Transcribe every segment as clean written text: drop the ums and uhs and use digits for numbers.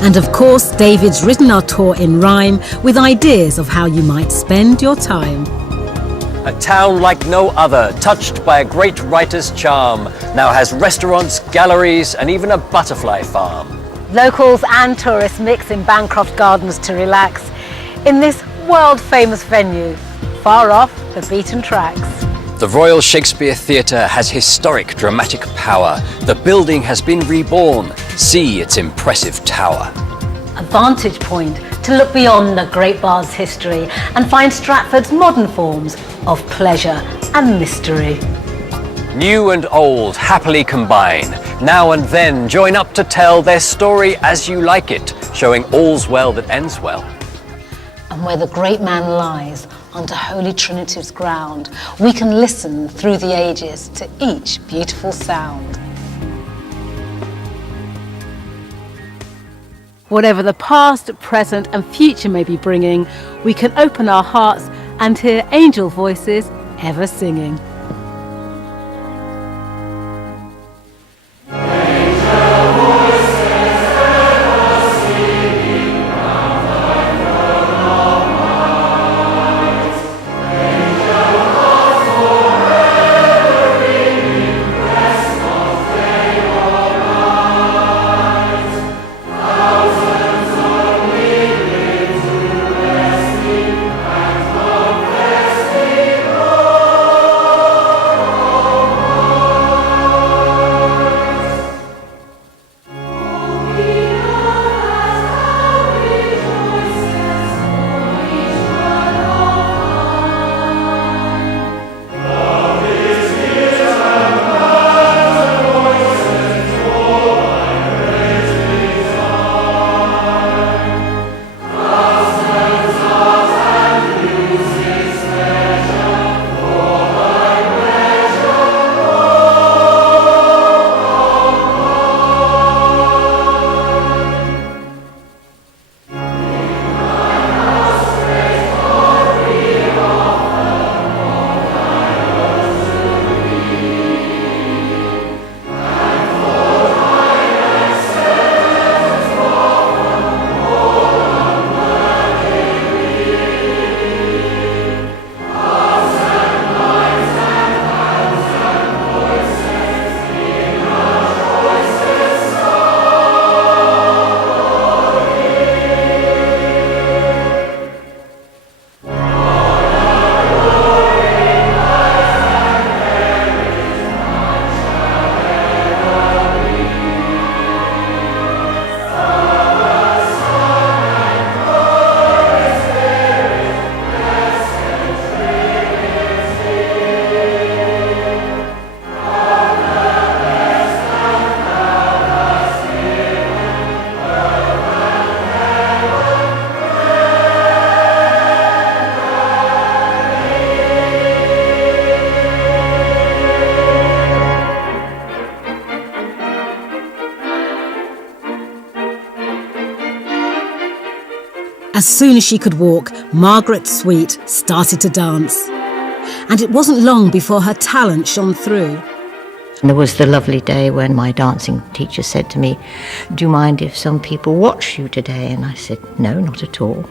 And of course, David's written our tour in rhyme with ideas of how you might spend your time. A town like no other, touched by a great writer's charm, now has restaurants, galleries, and even a butterfly farm. Locals and tourists mix in Bancroft Gardens to relax in this world-famous venue, far off the beaten tracks. The Royal Shakespeare Theatre has historic dramatic power. The building has been reborn. See its impressive tower. A vantage point to look beyond the Great Bar's history and find Stratford's modern forms of pleasure and mystery. New and old happily combine. Now and then join up to tell their story as you like it, showing all's well that ends well. And where the great man lies under Holy Trinity's ground, we can listen through the ages to each beautiful sound. Whatever the past, present and future may be bringing, we can open our hearts and hear angel voices ever singing. As soon as she could walk, Margaret Sweet started to dance. And it wasn't long before her talent shone through. There was the lovely day when my dancing teacher said to me, "Do you mind if some people watch you today?" And I said, "No, not at all."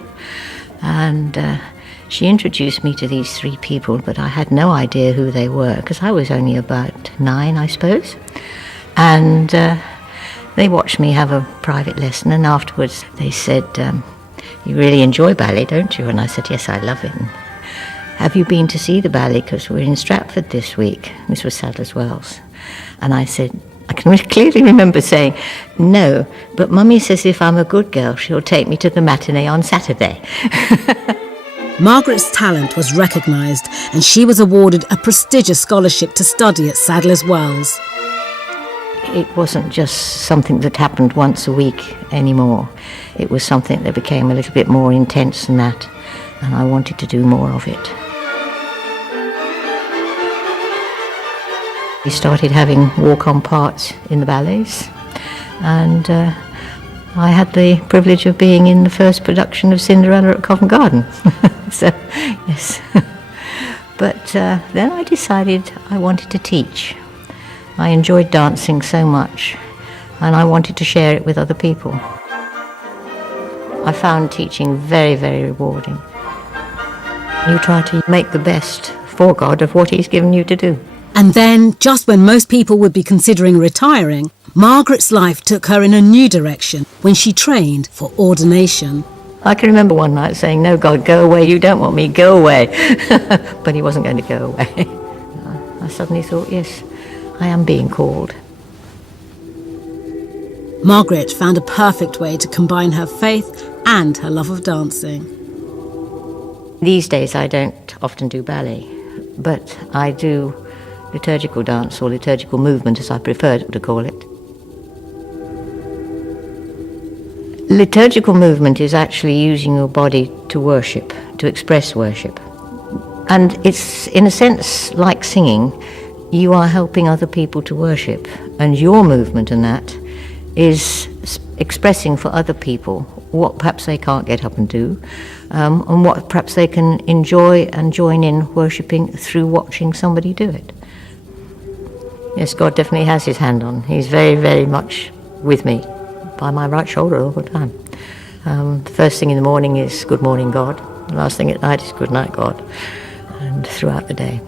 And she introduced me to these three people, but I had no idea who they were, because I was only about 9, I suppose. And they watched me have a private lesson, and afterwards they said, "You really enjoy ballet, don't you?" And I said, "Yes, I love it." And, "Have you been to see the ballet? Because we're in Stratford this week." This was Sadler's Wells. And I said, I can clearly remember saying, "No, but Mummy says if I'm a good girl, she'll take me to the matinee on Saturday." Margaret's talent was recognised, and she was awarded a prestigious scholarship to study at Sadler's Wells. It wasn't just something that happened once a week anymore. It was something that became a little bit more intense than that, and I wanted to do more of it. We started having walk-on parts in the ballets, and I had the privilege of being in the first production of Cinderella at Covent Garden. So, yes. But then I decided I wanted to teach. I enjoyed dancing so much, and I wanted to share it with other people. I found teaching very, very rewarding. You try to make the best for God of what He's given you to do. And then, just when most people would be considering retiring, Margaret's life took her in a new direction when she trained for ordination. I can remember one night saying, "No, God, go away, you don't want me, go away." But He wasn't going to go away. I suddenly thought, yes, I am being called. Margaret found a perfect way to combine her faith and her love of dancing. These days I don't often do ballet, but I do liturgical dance, or liturgical movement as I prefer to call it. Liturgical movement is actually using your body to worship, to express worship. And it's, in a sense, like singing. You are helping other people to worship, and your movement in that is expressing for other people what perhaps they can't get up and do, and what perhaps they can enjoy and join in worshipping through watching somebody do it. Yes, God definitely has His hand on. He's very, very much with me, by my right shoulder all the time. The first thing in the morning is good morning, God. The last thing at night is good night, God, and throughout the day.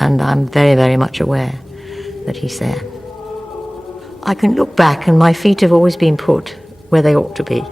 And I'm very, very much aware that He's there. I can look back and my feet have always been put where they ought to be.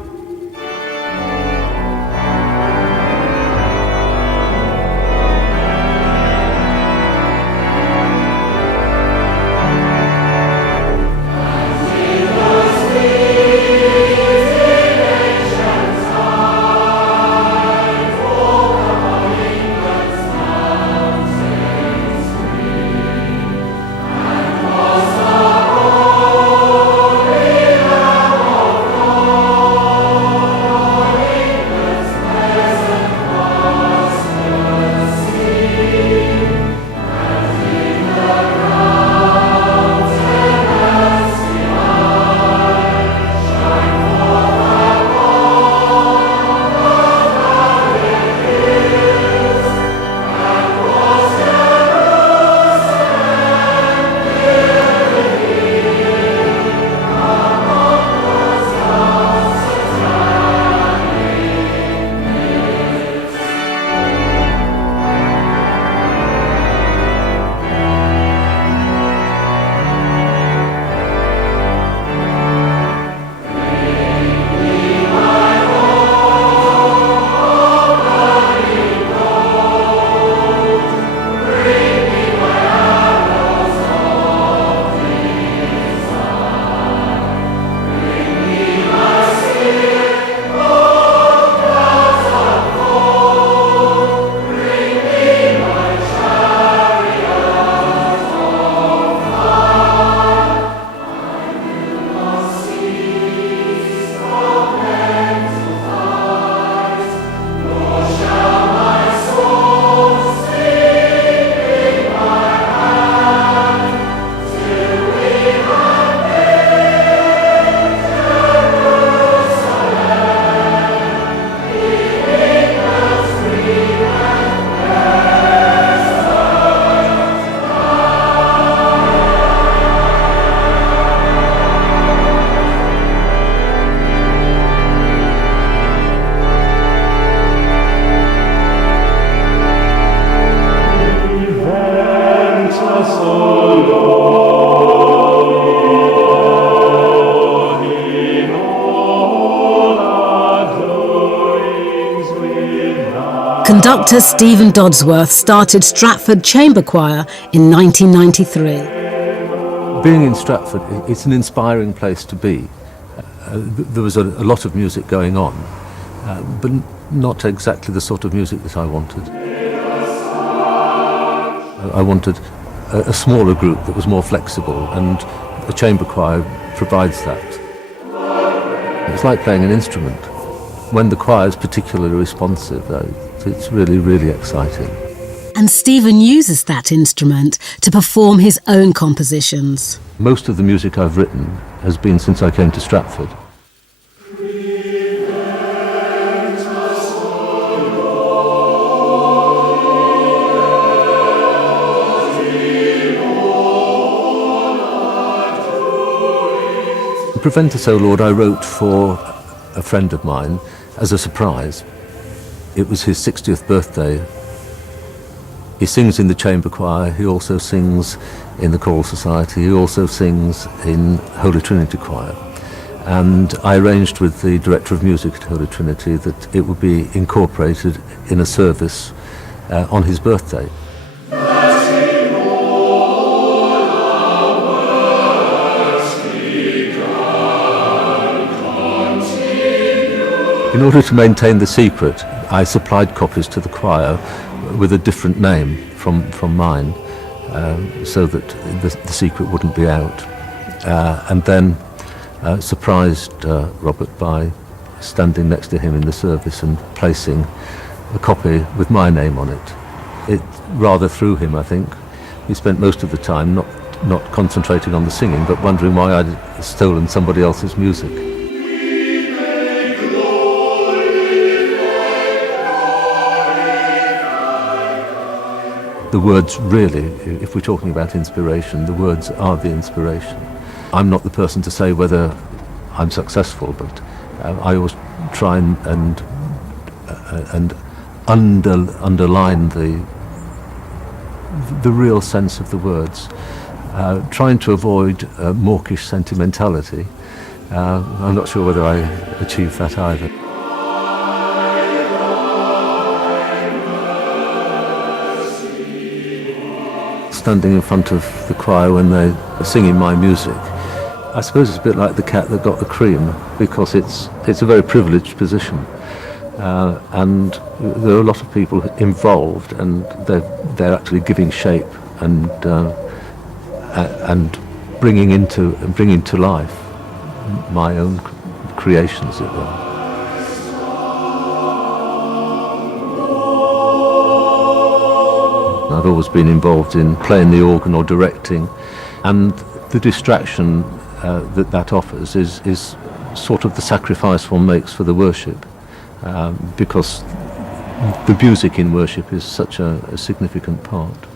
Conductor Stephen Dodsworth started Stratford Chamber Choir in 1993. Being in Stratford, it's an inspiring place to be. There was a lot of music going on, but not exactly the sort of music that I wanted. I wanted a smaller group that was more flexible, and a chamber choir provides that. It's like playing an instrument. When the choir is particularly responsive, it's really, really exciting. And Stephen uses that instrument to perform his own compositions. Most of the music I've written has been since I came to Stratford. Prevent Us, O Lord, I wrote for a friend of mine, as a surprise. It was his 60th birthday. He sings in the chamber choir, he also sings in the choral society, he also sings in Holy Trinity Choir. And I arranged with the director of music at Holy Trinity that it would be incorporated in a service on his birthday. In order to maintain the secret, I supplied copies to the choir with a different name from mine, so that the secret wouldn't be out. And then surprised Robert by standing next to him in the service and placing a copy with my name on it. It rather threw him, I think. He spent most of the time not concentrating on the singing, but wondering why I'd stolen somebody else's music. The words really, if we're talking about inspiration, the words are the inspiration. I'm not the person to say whether I'm successful, but I always try and underline the real sense of the words, trying to avoid mawkish sentimentality. I'm not sure whether I achieve that either. Standing in front of the choir when they're singing my music, I suppose it's a bit like the cat that got the cream, because it's a very privileged position, and there are a lot of people involved, and they're actually giving shape and bringing to life my own creation, as it were. I've always been involved in playing the organ or directing, and the distraction that offers is sort of the sacrifice one makes for the worship, because the music in worship is such a significant part.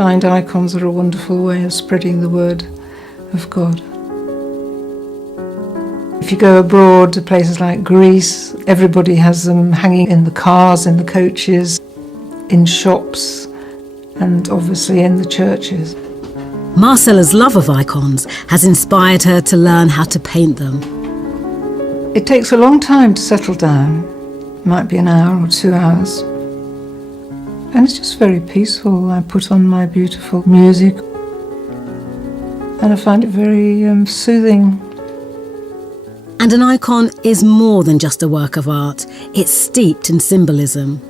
find icons are a wonderful way of spreading the word of God. If you go abroad to places like Greece, everybody has them hanging in the cars, in the coaches, in shops, and obviously in the churches. Marcella's love of icons has inspired her to learn how to paint them. It takes a long time to settle down. It might be an hour or 2 hours. And it's just very peaceful. I put on my beautiful music and I find it very soothing. And an icon is more than just a work of art. It's steeped in symbolism.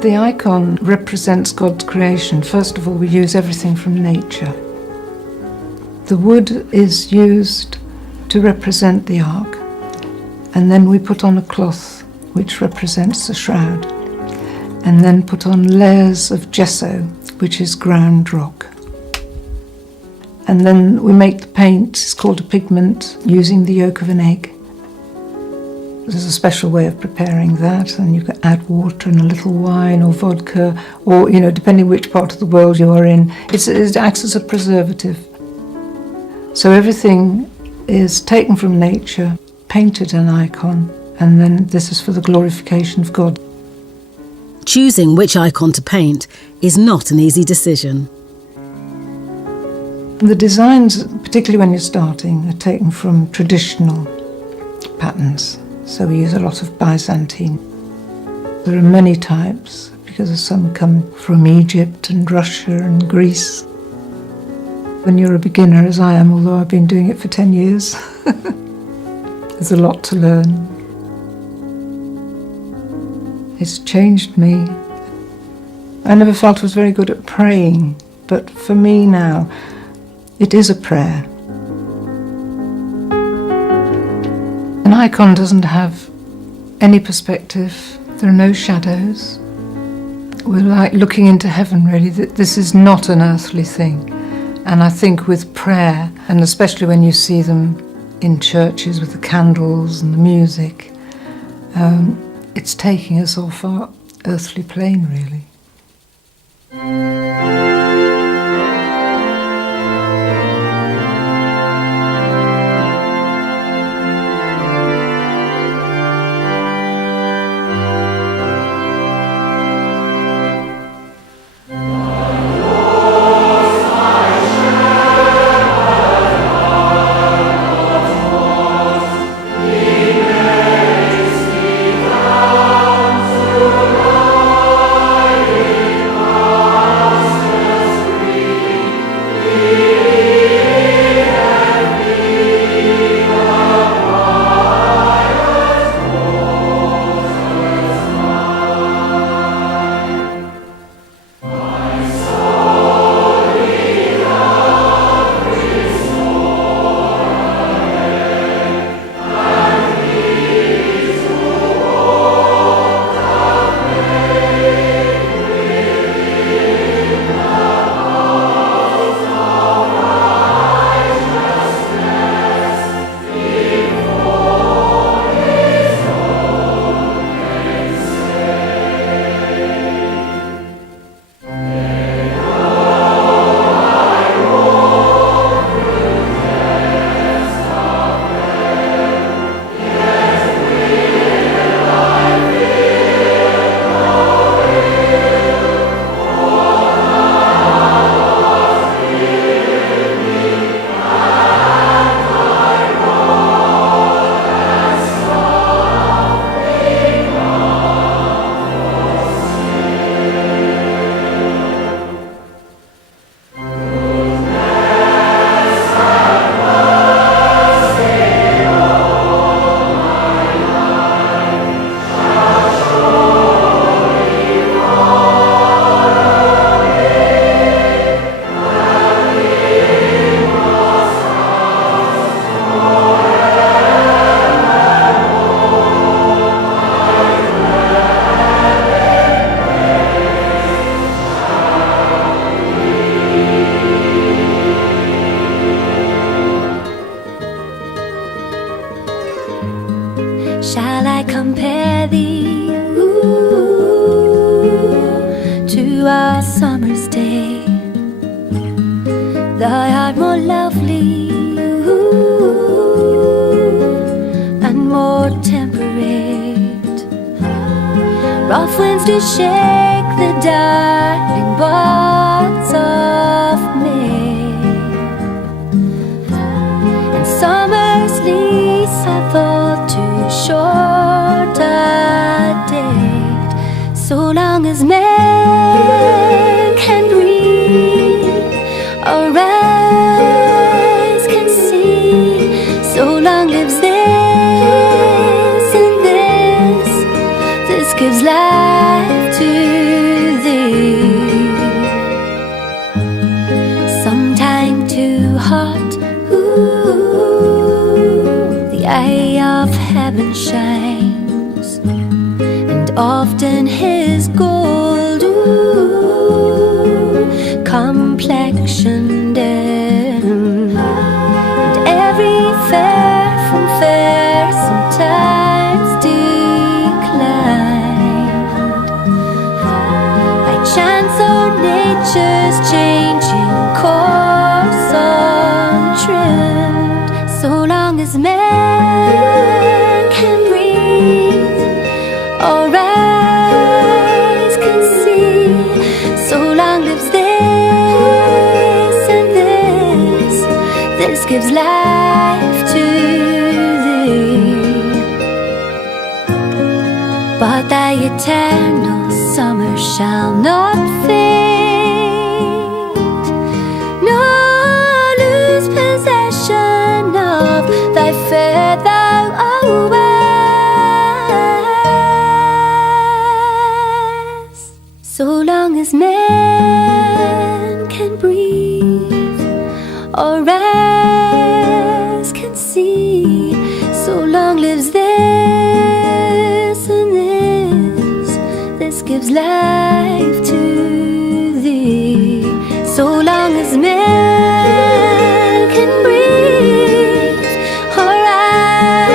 The icon represents God's creation. First of all, we use everything from nature. The wood is used to represent the ark, and then we put on a cloth which represents the shroud, and then put on layers of gesso, which is ground rock. And then we make the paint, it's called a pigment, using the yolk of an egg. There's a special way of preparing that, and you can add water and a little wine or vodka, or, depending which part of the world you are in. It acts as a preservative. So everything is taken from nature, painted an icon, and then this is for the glorification of God. Choosing which icon to paint is not an easy decision. The designs, particularly when you're starting, are taken from traditional patterns. So we use a lot of Byzantine. There are many types, because some come from Egypt and Russia and Greece. When you're a beginner, as I am, although I've been doing it for 10 years, there's a lot to learn. It's changed me. I never felt I was very good at praying, but for me now, it is a prayer. An icon doesn't have any perspective. There are no shadows. We're like looking into heaven, really. This is not an earthly thing. And I think with prayer, and especially when you see them in churches with the candles and the music, it's taking us off our earthly plane, really. Shall I compare thee to a summer's day? North winds do shake the darling buds of May, and summer's lease I thought too short a date. So long as men can breathe, our eyes can see, so long lives this, and this gives life to thee. Sometime too hot, ooh, the eye of heaven shines, and often his gold, ooh, complexion dim, and every fair from fair sometimes declined by chance or nature's changing course untrimmed. So long as man can breathe, our eyes can see, so long lives this, and this gives life to thee. But thy eternal summer shall not fade, nor lose possession of thy fair thou always. So long as man can breathe, our eyes can see, so long lives this, and this gives life to thee. So long as man can breathe, our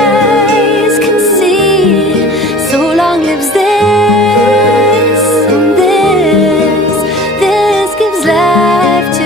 eyes can see, so long lives this, and this gives life to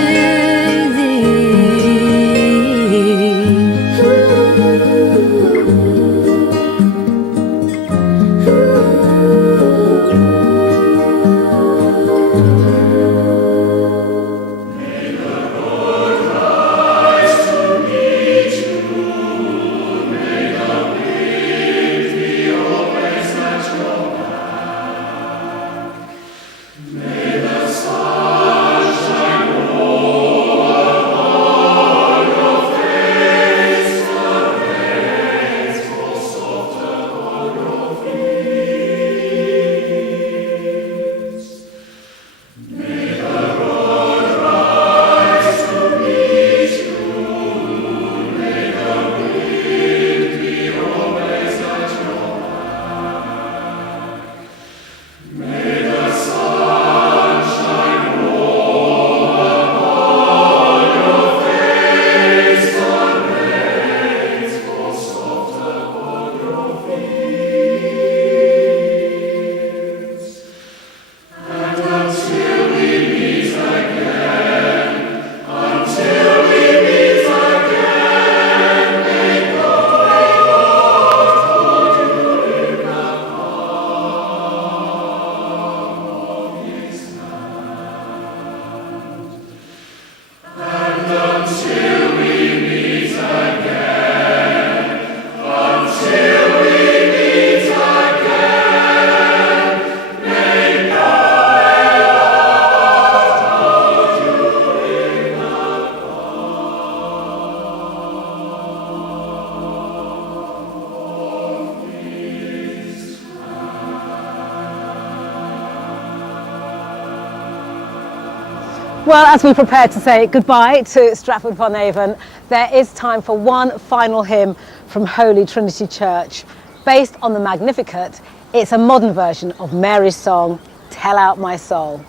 Well, as we prepare to say goodbye to Stratford-upon-Avon, there is time for one final hymn from Holy Trinity Church. Based on the Magnificat, it's a modern version of Mary's song, Tell Out My Soul.